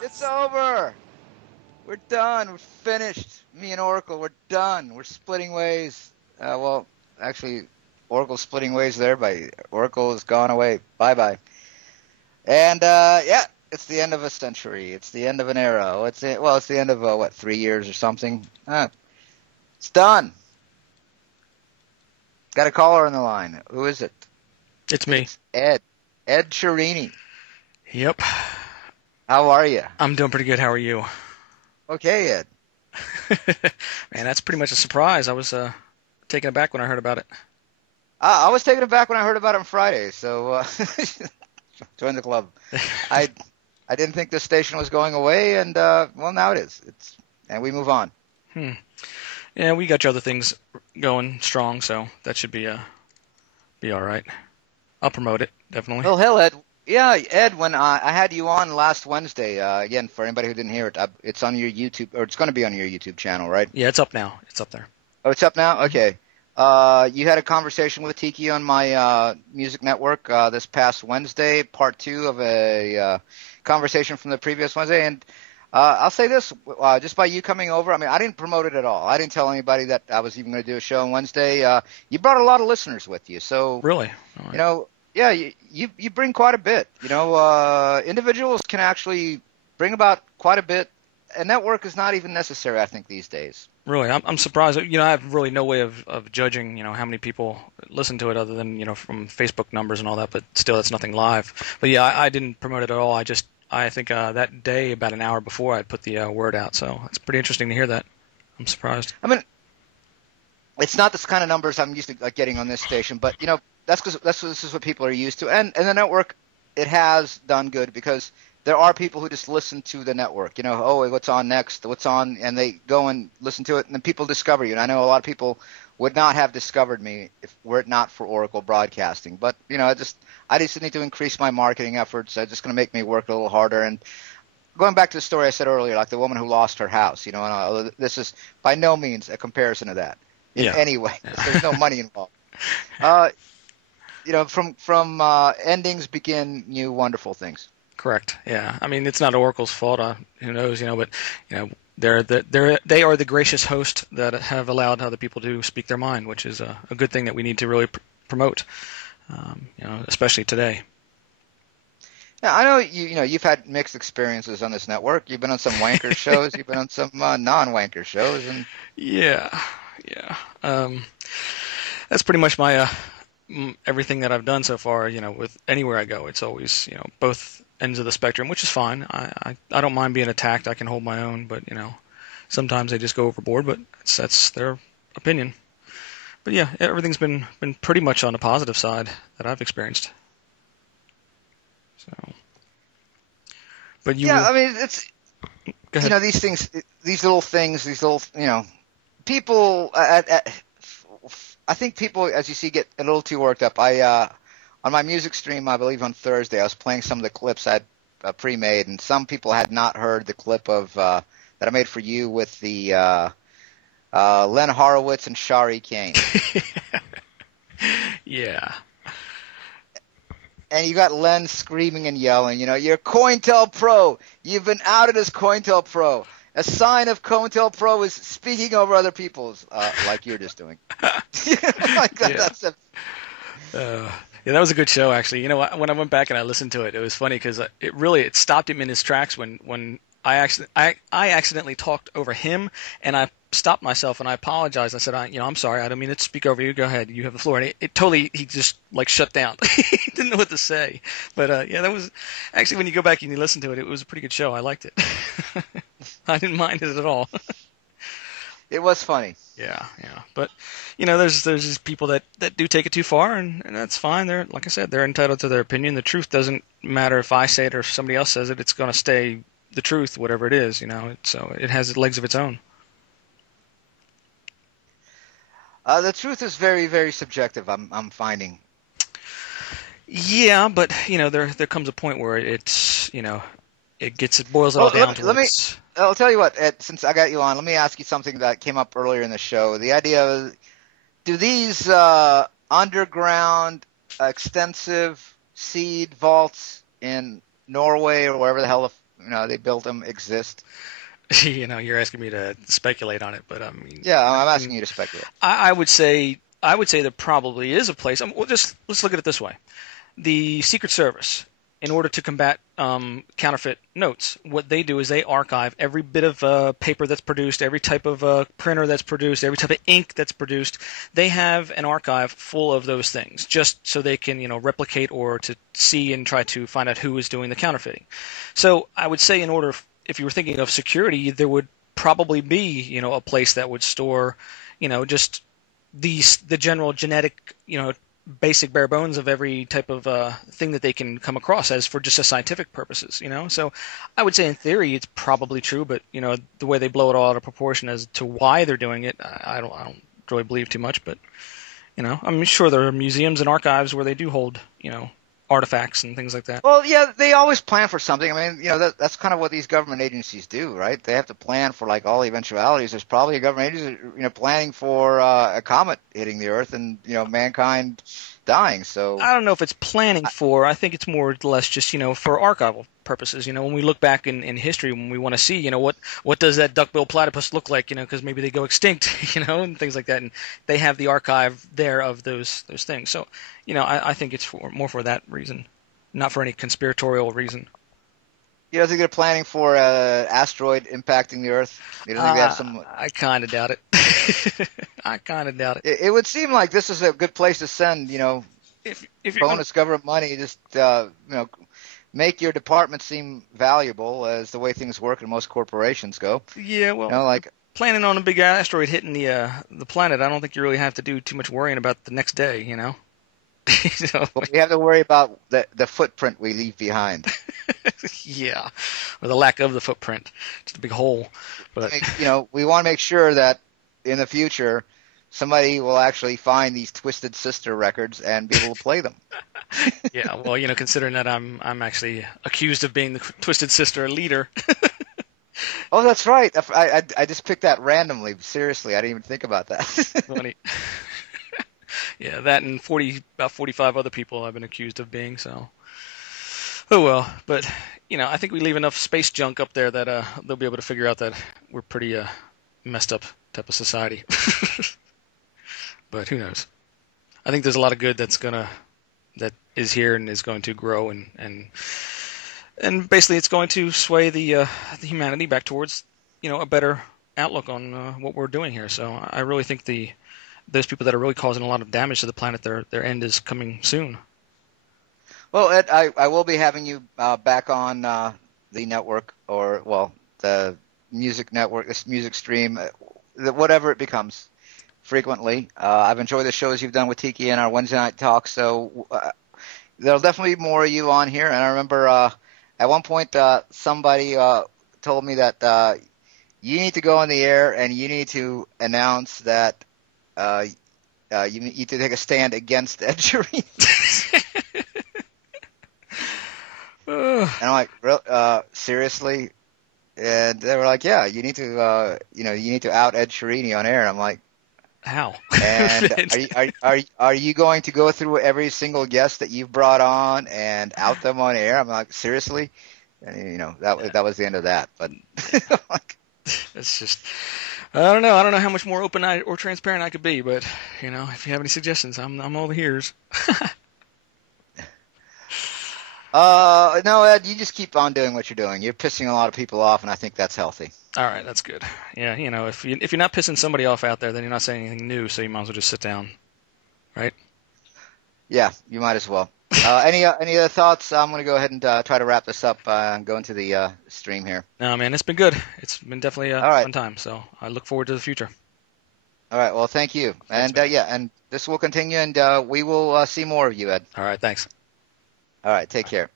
It's over. We're done. We're finished. Me and Oracle, we're done. We're splitting ways. Well, actually, Oracle's splitting ways there, but Oracle has gone away. Bye bye. And yeah, it's the end of a century. It's the end of an era. It's the end of what, 3 years or something. It's done. Got a caller on the line. Who is it? It's me. It's Ed. Ed Chiarini. Yep. How are you? I'm doing pretty good. How are you? Okay, Ed. Man, that's pretty much a surprise. I was taken aback when I heard about it. I was taken aback when I heard about it on Friday, so join the club. I didn't think this station was going away, and well, now it is. And we move on. Yeah, we got your other things going strong, so that should be all right. I'll promote it, definitely. Well, hell, Ed. Yeah, Ed, when I had you on last Wednesday, again, for anybody who didn't hear it, it's on your YouTube, or it's going to be on your YouTube channel, right? Yeah, it's up now. It's up there. Oh, it's up now? Okay. You had a conversation with Tiki on my music network this past Wednesday, part 2 of a conversation from the previous Wednesday. And I'll say this, just by you coming over, I mean, I didn't promote it at all. I didn't tell anybody that I was even going to do a show on Wednesday. You brought a lot of listeners with you. So, Really? you know, yeah, you bring quite a bit. You know, individuals can actually bring about quite a bit. A network is not even necessary, I think, these days. Really, I'm surprised. You know, I have really no way of judging, you know, how many people listen to it other than, you know, from Facebook numbers and all that, but still, it's nothing live. But yeah, I didn't promote it at all. I think that day, about an hour before, I put the word out, so it's pretty interesting to hear that. I'm surprised. I mean, it's not this kind of numbers I'm used to getting on this station, but, you know, that's because this is what people are used to. And the network, it has done good because there are people who just listen to the network. You know, oh, what's on next? What's on? And they go and listen to it, and then people discover you. And I know a lot of people would not have discovered me if were it not for Oracle Broadcasting. But, you know, I just need to increase my marketing efforts. It's just going to make me work a little harder. And going back to the story I said earlier, like the woman who lost her house, you know, and this is by no means a comparison to that in any way. Yeah. There's no money involved. You know, from endings begin new wonderful things. Correct. Yeah. I mean, it's not Oracle's fault. Who knows? You know, but you know, they are the gracious host that have allowed other people to speak their mind, which is a good thing that we need to really promote. You know, especially today. Yeah, I know you know you've had mixed experiences on this network. You've been on some wanker shows. You've been on some non-wanker shows, and Yeah. That's pretty much my everything that I've done so far. You know, with anywhere I go, it's always, you know, both ends of the spectrum, which is fine. I don't mind being attacked. I can hold my own, but you know, sometimes they just go overboard. But that's their opinion. But yeah, everything's been pretty much on the positive side that I've experienced. So, but I mean, it's Go ahead. you know these things, these little things, these little you know people. I think people, as you see, get a little too worked up. On my music stream, I believe on Thursday, I was playing some of the clips I had pre-made, and some people had not heard the clip of that I made for you with the Len Horowitz and Shari Kane. Yeah. And you got Len screaming and yelling, you know, you're COINTELPRO. You've been outed as COINTELPRO. A sign of COINTELPRO is speaking over other people's, like you're just doing. Like that, yeah. Yeah, that was a good show, actually. You know, when I went back and I listened to it, it was funny because it stopped him in his tracks when I accidentally talked over him, and I stopped myself and I apologized. I said, I'm sorry. I don't mean to speak over you. Go ahead. You have the floor. And he just like shut down. He didn't know what to say. But yeah, that was actually, when you go back and you listen to it, it was a pretty good show. I liked it. I didn't mind it at all. It was funny. Yeah. But you know, there's just people that do take it too far, and that's fine. They're, like I said, they're entitled to their opinion. The truth doesn't matter if I say it or if somebody else says it. It's going to stay the truth, whatever it is. You know, so it has legs of its own. The truth is very, very subjective. I'm finding. Yeah, but you know, there comes a point where it's, you know, it boils it all down to I'll tell you what, Ed, since I got you on, let me ask you something that came up earlier in the show. The idea of, do these underground, extensive seed vaults in Norway or wherever the hell they built them exist? You're asking me to speculate on it, but I mean, Yeah, I'm asking you to speculate. I would say there probably is a place. Let's look at it this way: the Secret Service, in order to combat counterfeit notes, what they do is they archive every bit of paper that's produced, every type of printer that's produced, every type of ink that's produced. They have an archive full of those things, just so they can replicate or to see and try to find out who is doing the counterfeiting. So I would say, if you were thinking of security, there would probably be a place that would store just the general genetic basic bare bones of every type of thing that they can come across as for just a scientific purposes, So I would say in theory it's probably true, but the way they blow it all out of proportion as to why they're doing it, I don't really believe too much. But I'm sure there are museums and archives where they do hold artifacts and things like that. Well, yeah, they always plan for something. I mean, that's kind of what these government agencies do, right? They have to plan for like all eventualities. There's probably a government agency, planning for a comet hitting the Earth and mankind dying. So I don't know if it's planning for. I think it's more or less just for archival purposes. When we look back in history, when we want to see what does that duckbill platypus look like, because maybe they go extinct, and things like that, and they have the archive there of those things. So I think it's more for that reason, not for any conspiratorial reason. You don't think they're planning for an asteroid impacting the Earth? You don't think they have some? I kind of doubt it. I kind of doubt it. It would seem like this is a good place to send, if bonus government money. Just make your department seem valuable, as the way things work in most corporations go. Yeah, well, planning on a big asteroid hitting the planet, I don't think you really have to do too much worrying about the next day. But we have to worry about the footprint we leave behind. Yeah, or the lack of the footprint, just a big hole. But we want to make sure that in the future somebody will actually find these Twisted Sister records and be able to play them. Yeah, well, considering that I'm actually accused of being the Twisted Sister leader. Oh, that's right. I just picked that randomly. Seriously, I didn't even think about that. Funny. Yeah, that and about 45 other people I've been accused of being, so. Oh well, but I think we leave enough space junk up there that they'll be able to figure out that we're pretty messed up type of society. But who knows? I think there's a lot of good that is here and is going to grow and basically it's going to sway the humanity back towards a better outlook on what we're doing here. So I really think those people that are really causing a lot of damage to the planet, their end is coming soon. Well, Ed, I will be having you back on the network, or the music network, this music stream, whatever it becomes, frequently. I've enjoyed the shows you've done with Tiki and our Wednesday night talks, so there'll definitely be more of you on here. And I remember at one point somebody told me that you need to go on the air and you need to announce that you need to take a stand against Ed Chiarini. And I'm like, seriously? And they were like, yeah, you need to, you need to out Ed Chiarini on air. And I'm like, how? And are you going to go through every single guest that you've brought on and out them on air? I'm like, seriously? And that was the end of that. But it's just, I don't know how much more open or transparent I could be. But if you have any suggestions, I'm all ears. No, Ed, you just keep on doing what you're doing. You're pissing a lot of people off, and I think that's healthy. All right, that's good. Yeah, if you're not pissing somebody off out there, then you're not saying anything new, so you might as well just sit down, right? Yeah, you might as well. Any other thoughts? I'm going to go ahead and try to wrap this up and go into the stream here. No, man, it's been good. It's been definitely a fun time, so I look forward to the future. All right, well, thank you. Thanks, and and this will continue, and we will see more of you, Ed. All right, thanks. All right, take care.